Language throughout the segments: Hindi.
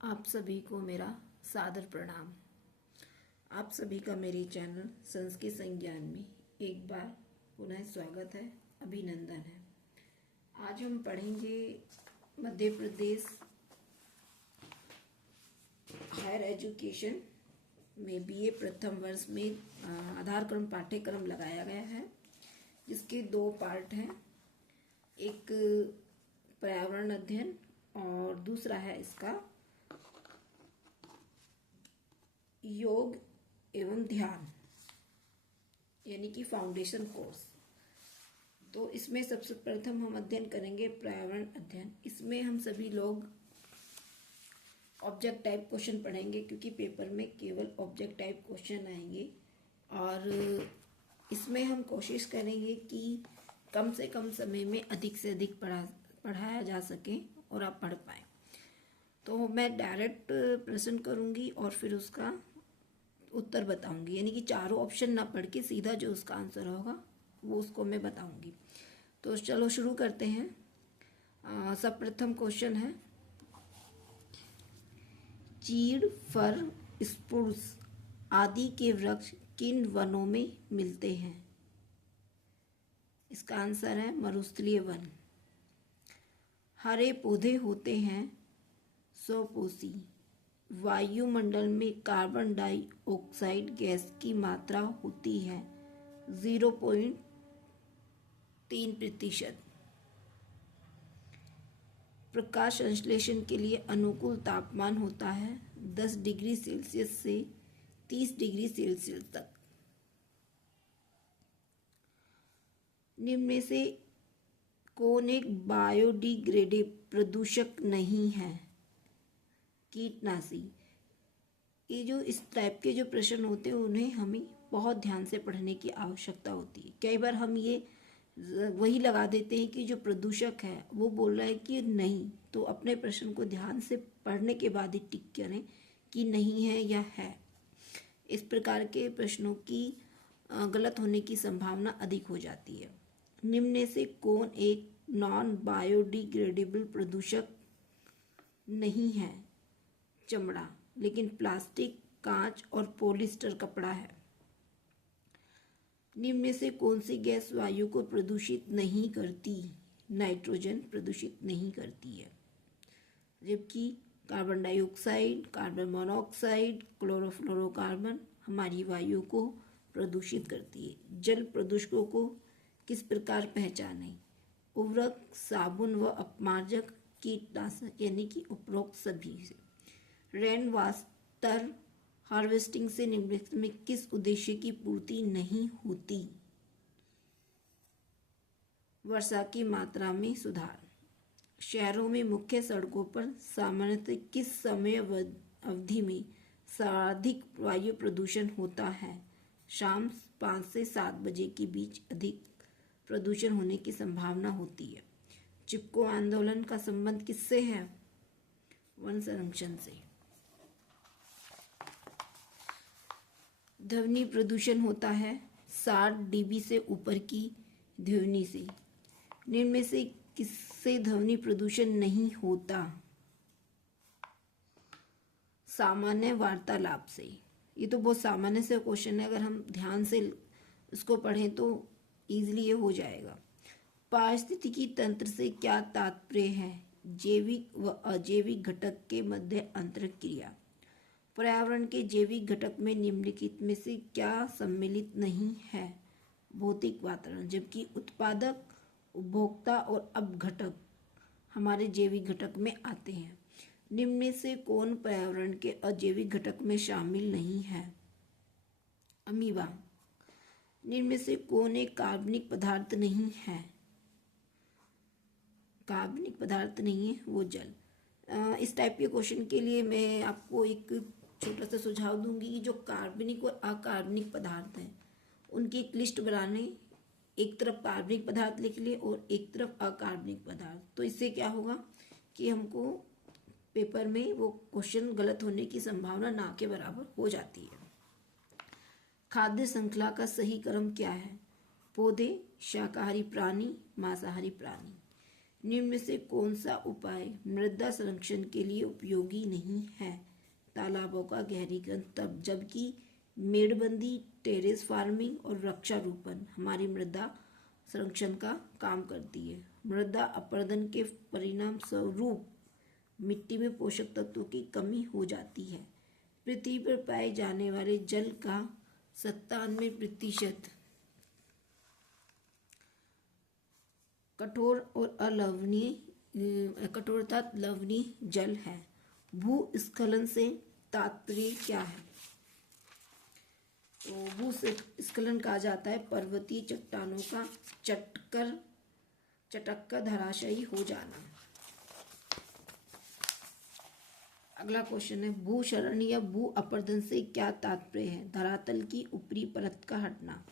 आप सभी को मेरा सादर प्रणाम। आप सभी का मेरे चैनल संस्कृत संज्ञान में एक बार पुनः स्वागत है, अभिनंदन है। आज हम पढ़ेंगे मध्य प्रदेश हायर एजुकेशन में बीए प्रथम वर्ष में आधारक्रम पाठ्यक्रम लगाया गया है, जिसके दो पार्ट हैं। एक पर्यावरण अध्ययन और दूसरा है इसका योग एवं ध्यान, यानी कि फाउंडेशन कोर्स। तो इसमें सबसे प्रथम हम अध्ययन करेंगे पर्यावरण अध्ययन। इसमें हम सभी लोग ऑब्जेक्ट टाइप क्वेश्चन पढ़ेंगे, क्योंकि पेपर में केवल ऑब्जेक्ट टाइप क्वेश्चन आएंगे। और इसमें हम कोशिश करेंगे कि कम से कम समय में अधिक से अधिक पढ़ाया जा सके और आप पढ़ पाए। तो मैं डायरेक्ट प्रश्न करूंगी और फिर उसका उत्तर बताऊंगी, यानी कि चारों ऑप्शन ना पढ़ के सीधा जो उसका आंसर होगा वो उसको मैं बताऊंगी। तो चलो शुरू करते हैं। सब प्रथम क्वेश्चन है, चीड़, फर, स्प्रूस आदि के वृक्ष किन वनों में मिलते हैं? इसका आंसर है मरुस्थलीय वन। हरे पौधे होते हैं स्वपोषी। वायुमंडल में कार्बन डाइऑक्साइड गैस की मात्रा होती है 0.3%। प्रकाश संश्लेषण के लिए अनुकूल तापमान होता है 10 डिग्री सेल्सियस से 30 डिग्री सेल्सियस तक। निम्न में से कौन एक बायोडिग्रेडेबल प्रदूषक नहीं है? कीटनाशी। ये जो इस टाइप के जो प्रश्न होते हैं उन्हें हमें बहुत ध्यान से पढ़ने की आवश्यकता होती है। कई बार हम ये वही लगा देते हैं कि जो प्रदूषक है वो बोल रहा है कि नहीं, तो अपने प्रश्न को ध्यान से पढ़ने के बाद ही टिक करें कि नहीं है या है। इस प्रकार के प्रश्नों की गलत होने की संभावना अधिक हो जाती है। निम्न में से कौन एक नॉन बायोडिग्रेडेबल प्रदूषक नहीं है? चमड़ा, लेकिन प्लास्टिक, कांच और पॉलिस्टर कपड़ा है। निम्न में से कौन सी गैस वायु को प्रदूषित नहीं करती? नाइट्रोजन प्रदूषित नहीं करती है, जबकि carbon dioxide, carbon monoxide, chlorofluorocarbon हमारी वायु को प्रदूषित करती है। जल प्रदूषकों को किस प्रकार पहचानें? उर्वरक, साबुन व अपमार्जक, कीटनाशक, यानी कि उपरोक्त सभी से। रेन वाटर हार्वेस्टिंग से निम्नलिखित में किस उद्देश्य की पूर्ति नहीं होती? वर्षा की मात्रा में सुधार। शहरों में मुख्य सड़कों पर सामान्यतः किस समय अवधि में सर्वाधिक वायु प्रदूषण होता है? शाम 5 से 7 बजे के बीच अधिक प्रदूषण होने की संभावना होती है। चिपको आंदोलन का संबंध किससे है? वन संरक्षण से। ध्वनि प्रदूषण होता है 60 डीबी से ऊपर की ध्वनि से। निम्न में से किससे ध्वनि प्रदूषण नहीं होता? सामान्य वार्तालाप से। ये तो बहुत सामान्य से क्वेश्चन है, अगर हम ध्यान से इसको पढ़ें तो इजीली ये हो जाएगा। पारिस्थितिकी तंत्र से क्या तात्पर्य है? जैविक व अजैविक घटक के मध्य अंतर क्रिया। पर्यावरण के जैविक घटक में निम्नलिखित में से क्या सम्मिलित नहीं है? भौतिक वातावरण, जबकि उत्पादक, उपभोक्ता और अपघटक हमारे जैविक घटक में आते हैं। निम्न में से कौन पर्यावरण के अजैविक घटक में शामिल नहीं है? अमीबा। निम्न में से कौन एक कार्बनिक पदार्थ नहीं है? कार्बनिक पदार्थ नहीं है वो जल। इस टाइप के क्वेश्चन के लिए मैं आपको एक छोटा सा सुझाव दूंगी कि जो कार्बनिक और अकार्बनिक पदार्थ हैं उनकी एक लिस्ट बनाने। एक तरफ कार्बनिक पदार्थ लिख ले और एक तरफ अकार्बनिक पदार्थ, तो इससे क्या होगा कि हमको पेपर में वो क्वेश्चन गलत होने की संभावना ना के बराबर हो जाती है। खाद्य श्रृंखला का सही क्रम क्या है? पौधे, शाकाहारी प्राणी, मांसाहारी प्राणी। निम्न में से कौन सा उपाय मृदा संरक्षण के लिए उपयोगी नहीं है? तालाबों का गहरीकरण तब जबकि मेड़बंदी, टेरेस फार्मिंग और वृक्षारोपण हमारी मृदा संरक्षण का काम करती है। मृदा अपरदन के परिणाम स्वरूप मिट्टी में पोषक तत्वों की कमी हो जाती है। पृथ्वी पर पाए जाने वाले जल का 97% कठोर और कठोर तथा लवणीय जल है। भूस्खलन से तात्पर्य क्या है? तो भूस्खलन कहा जाता है पर्वतीय चट्टानों का चटककर धराशायी हो जाना। अगला क्वेश्चन है भूक्षरण या भू अपरदन से क्या तात्पर्य है? धरातल की ऊपरी परत का हटना।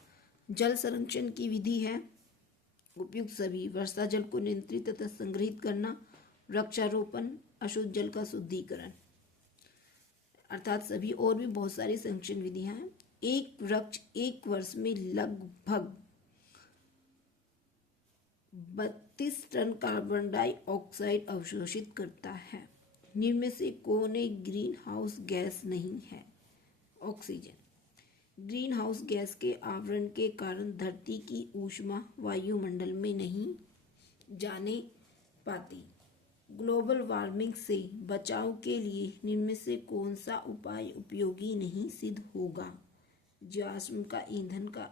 जल संरक्षण की विधि है उपयुक्त सभी। वर्षा जल को नियंत्रित तथा संग्रहित करना, वृक्षारोपण, अशुद्ध जल का शुद्धिकरण, अर्थात सभी। और भी बहुत सारी संरक्षण विधियां हैं। एक वृक्ष एक वर्ष में लगभग 32 टन कार्बन डाइऑक्साइड अवशोषित करता है। निम्न में से कौन एक ग्रीन हाउस गैस नहीं है? ऑक्सीजन। ग्रीन हाउस गैस के आवरण के कारण धरती की ऊष्मा वायुमंडल में नहीं जाने पाती। ग्लोबल वार्मिंग से बचाव के लिए निम्न में से कौन सा उपाय उपयोगी नहीं सिद्ध होगा? जीवाश्म का ईंधन का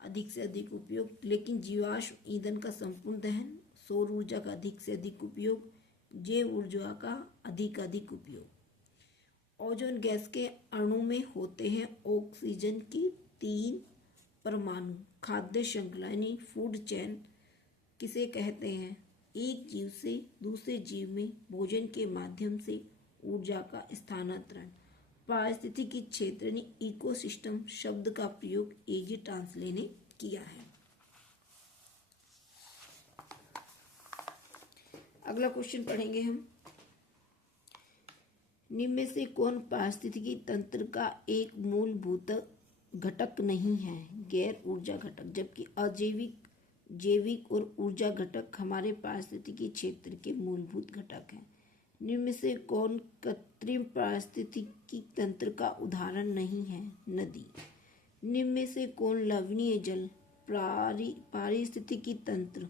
अधिक से अधिक उपयोग, लेकिन जीवाश्म ईंधन का संपूर्ण दहन, सौर ऊर्जा का अधिक से अधिक उपयोग, जैव ऊर्जा का अधिक उपयोग। ओजोन गैस के अणु में होते हैं ऑक्सीजन की 3 परमाणु। खाद्य श्रृंखला यानी फूड चेन किसे कहते हैं? एक जीव से दूसरे जीव में भोजन के माध्यम से ऊर्जा का स्थानांतरण। पारिस्थितिकी क्षेत्र यानी इकोसिस्टम शब्द का प्रयोग एजी ट्रांसले ने किया है। अगला क्वेश्चन पढ़ेंगे हम। निम्न में से कौन पारिस्थितिकी तंत्र का एक मूलभूत घटक नहीं है? गैर ऊर्जा घटक, जबकि अजैविक, जैविक और ऊर्जा घटक हमारे पारिस्थितिकी क्षेत्र के मूलभूत घटक हैं। निम्न में से कौन कृत्रिम पारिस्थितिकी तंत्र का उदाहरण नहीं है? नदी। निम्न में से कौन लवणीय जल पारिस्थितिकी तंत्र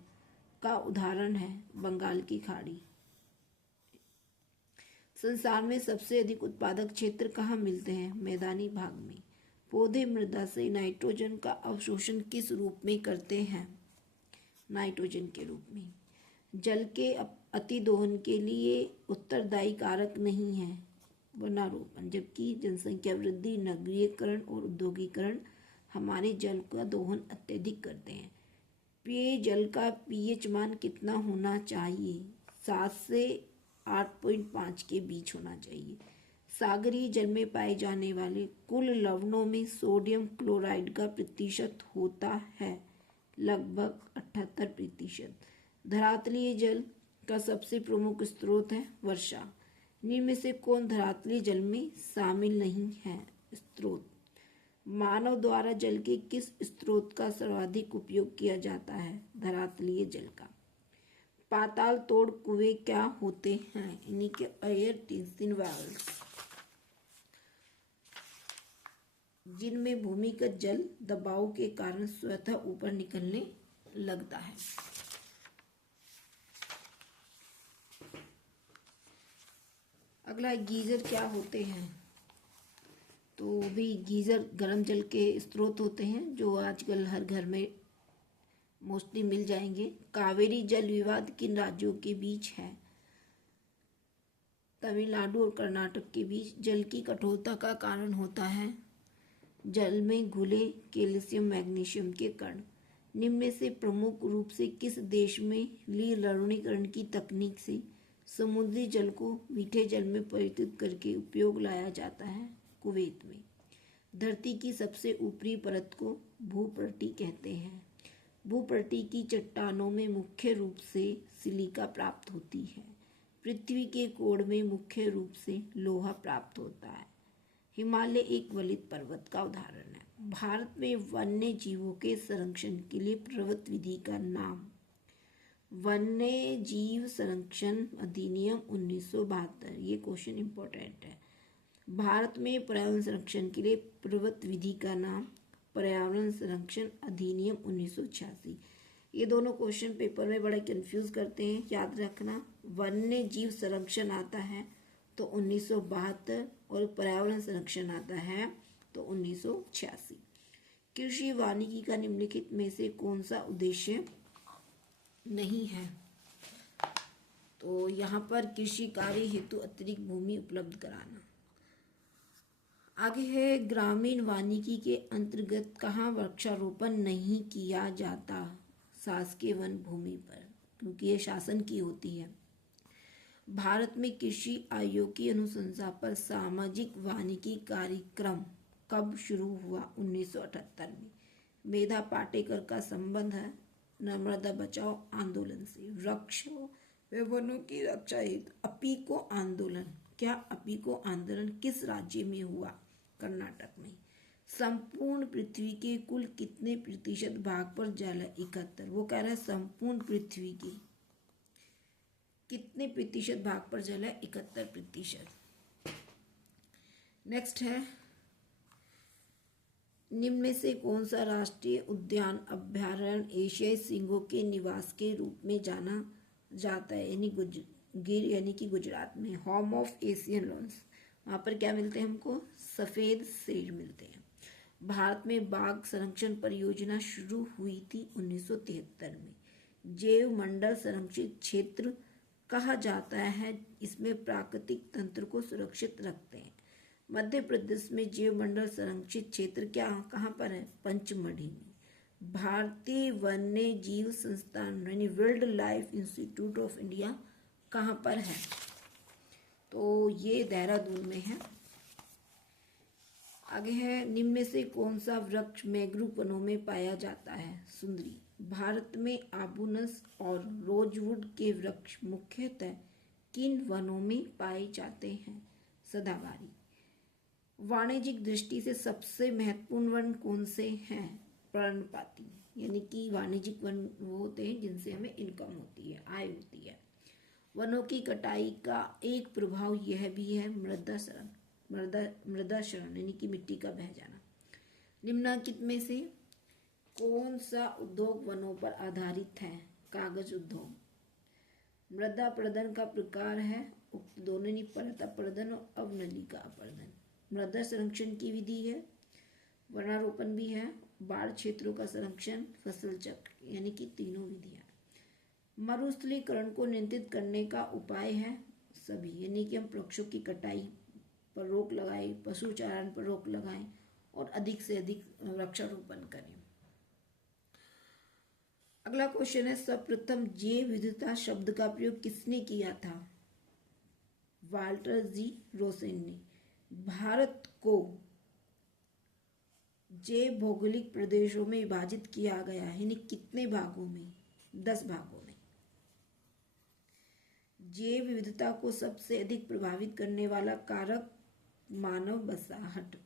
का उदाहरण है? बंगाल की खाड़ी। संसार में सबसे अधिक उत्पादक क्षेत्र कहाँ मिलते हैं? मैदानी भाग में। पौधे मृदा से नाइट्रोजन का अवशोषण किस रूप में करते हैं? नाइट्रोजन के रूप में। जल के अतिदोहन के लिए उत्तरदायी कारक नहीं है वनारोपण, जबकि जनसंख्या वृद्धि, नगरीकरण और औद्योगिकरण हमारे जल का दोहन अत्यधिक करते हैं। पेयजल का पीएच मान कितना होना चाहिए? 7 से 8.5 के बीच होना चाहिए। सागरीय जल में पाए जाने वाले कुल लवणों में सोडियम क्लोराइड का प्रतिशत होता है लगभग 78%। धरातलीय जल का सबसे प्रमुख स्रोत है वर्षा। निम्न में से कौन धरातलीय जल में शामिल नहीं है? स्रोत। मानव द्वारा जल के किस स्रोत का सर्वाधिक उपयोग किया जाता है? धरातलीय जल का। पाताल तोड़ कुएं क्या होते हैं? इन्हीं के एयर टिंसिन वेल्स, जिनमें भूमिगत जल दबाव के कारण स्वतः ऊपर निकलने लगता है। अगला गीजर क्या होते हैं? तो भी गीजर गर्म जल के स्रोत होते हैं जो आजकल हर घर में मोस्टली मिल जाएंगे। कावेरी जल विवाद किन राज्यों के बीच है? तमिलनाडु और कर्नाटक के बीच। जल की कठोरता का कारण होता है जल में घुले कैल्शियम मैग्नीशियम के कण। निम्न में से प्रमुख रूप से किस देश में लवणीकरण की तकनीक से समुद्री जल को मीठे जल में परिवर्तित करके उपयोग लाया जाता है? कुवैत में। धरती की सबसे ऊपरी परत को भूपटल कहते हैं। भूपटल की चट्टानों में मुख्य रूप से सिलिका प्राप्त होती है। पृथ्वी के कोण में मुख्य रूप से लोहा प्राप्त होता है। हिमालय एक वलित पर्वत का उदाहरण है। भारत में वन्य जीवों के संरक्षण के लिए प्रवर्तित विधि का नाम? वन्य जीव संरक्षण अधिनियम 1972, ये क्वेश्चन इंपॉर्टेंट है। भारत में पर्यावरण संरक्षण के लिए प्रवृत्त विधि का नाम पर्यावरण संरक्षण अधिनियम 1986। ये दोनों क्वेश्चन पेपर में बड़े कंफ्यूज करते हैं, याद रखना। वन्य जीव संरक्षण आता है तो 1972 और पर्यावरण संरक्षण आता है तो 1986। कृषि वानिकी का निम्नलिखित में से कौन सा उद्देश्य नहीं है? तो यहाँ पर कृषि कार्य हेतु अतिरिक्त भूमि उपलब्ध कराना। आगे है ग्रामीण वानिकी के अंतर्गत कहाँ वृक्षारोपण नहीं किया जाता? शासकीय वन भूमि पर, क्योंकि ये शासन की होती है। भारत में कृषि आयोग की अनुशंसा पर सामाजिक वानिकी कार्यक्रम कब शुरू हुआ? 1978 में। मेधा पाटेकर का संबंध है नर्मदा बचाओ आंदोलन से। वृक्ष व वनों की रक्षा हेतु अपीको आंदोलन, क्या अपीको आंदोलन किस राज्य में हुआ? कर्नाटक में। संपूर्ण पृथ्वी के कुल कितने प्रतिशत भाग पर जल है? 71। वो कह रहा है संपूर्ण पृथ्वी के कितने प्रतिशत भाग पर जल है? 71%। नेक्स्ट है, निम्न में से कौन सा राष्ट्रीय उद्यान अभयारण्य एशियाई सिंहों के निवास के रूप में जाना जाता है? यानी गिर यानी कि गुजरात में होम ऑफ एशियन लॉन्स। वहाँ पर क्या मिलते हैं हमको? सफ़ेद शेर मिलते हैं। भारत में बाघ संरक्षण परियोजना शुरू हुई थी 1973 में। जैव मंडल संरक्षित क्षेत्र कहा जाता है, इसमें प्राकृतिक तंत्र को सुरक्षित रखते हैं। मध्य प्रदेश में जैव मंडल संरक्षित क्षेत्र क्या कहाँ पर है? पंचमढ़ी में। भारतीय वन्य जीव संस्थान यानी wild life institute of India कहाँ पर है? तो ये देहरादून में है। आगे है, निम्न में से कौन सा वृक्ष मैंग्रोव वनों में पाया जाता है? सुंदरी। भारत में आबूनस और रोजवुड के वृक्ष मुख्यतः किन वनों में पाए जाते हैं? सदाबहारी। वाणिज्यिक दृष्टि से सबसे महत्वपूर्ण वन कौन से हैं? पर्णपाती, यानी कि वाणिज्यिक वन वो होते हैं जिनसे हमें इनकम होती है, आय होती है। वनों की कटाई का एक प्रभाव यह भी है मृदा क्षरण यानी कि मिट्टी का बह जाना। निम्नलिखित में से कौन सा उद्योग वनों पर आधारित है? कागज उद्योग। मृदा अपरदन का प्रकार है उक्त दोनों ने परत अपरदन और अवनलिका अपरदन। मृदा संरक्षण की विधि है, वनारोपण भी है, बाढ़ क्षेत्रों का संरक्षण, फसल चक्र, यानी कि तीनों विधियां। मरुस्थलीकरण को नियंत्रित करने का उपाय है सभी, यानी कि हम वृक्षों की कटाई पर रोक लगाएं, पशु चारण पर रोक लगाएं और अधिक से अधिक वृक्षारोपण करें। अगला क्वेश्चन है, सर्वप्रथम जैव विविधता शब्द का प्रयोग किसने किया था? वाल्टर जी रोसेन ने। भारत को जैव भौगोलिक प्रदेशों में विभाजित किया गया है, यानी कितने भागों में? 10 भागों में। जैव विविधता को सबसे अधिक प्रभावित करने वाला कारक मानव बसाहट।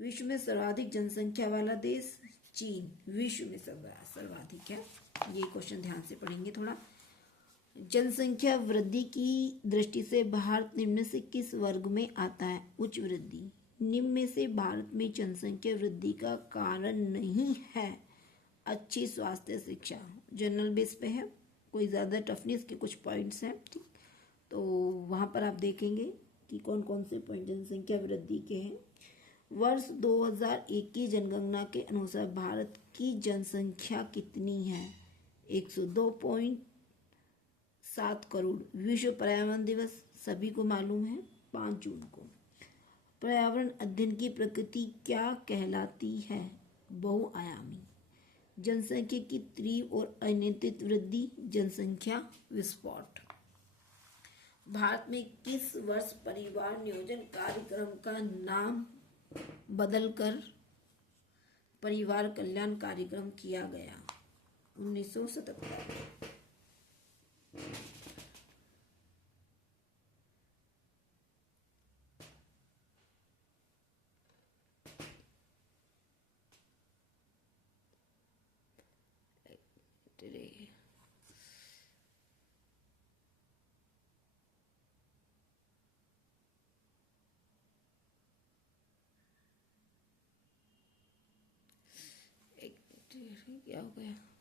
विश्व में सर्वाधिक जनसंख्या वाला देश चीन, विश्व में सर्वाधिक है। ये क्वेश्चन ध्यान से पढ़ेंगे थोड़ा। जनसंख्या वृद्धि की दृष्टि से भारत निम्न से किस वर्ग में आता है? उच्च वृद्धि। निम्न में से भारत में जनसंख्या वृद्धि का कारण नहीं है अच्छी स्वास्थ्य शिक्षा। जनरल बेस पे है, कोई ज़्यादा टफनेस के कुछ पॉइंट्स हैं, ठीक। तो वहाँ पर आप देखेंगे कि कौन कौन से पॉइंट जनसंख्या वृद्धि के हैं। वर्ष 2001 की जनगणना के अनुसार भारत की जनसंख्या कितनी है? 102.7 करोड़। विश्व पर्यावरण दिवस सभी को मालूम है 5 जून को। पर्यावरण अध्ययन की प्रकृति क्या कहलाती है? बहुआयामी। जनसंख्या की तीव्र और अनियंत्रित वृद्धि, जनसंख्या विस्फोट। भारत में किस वर्ष परिवार नियोजन कार्यक्रम का नाम बदलकर परिवार कल्याण कार्यक्रम किया गया? 1977। क्या हो गया।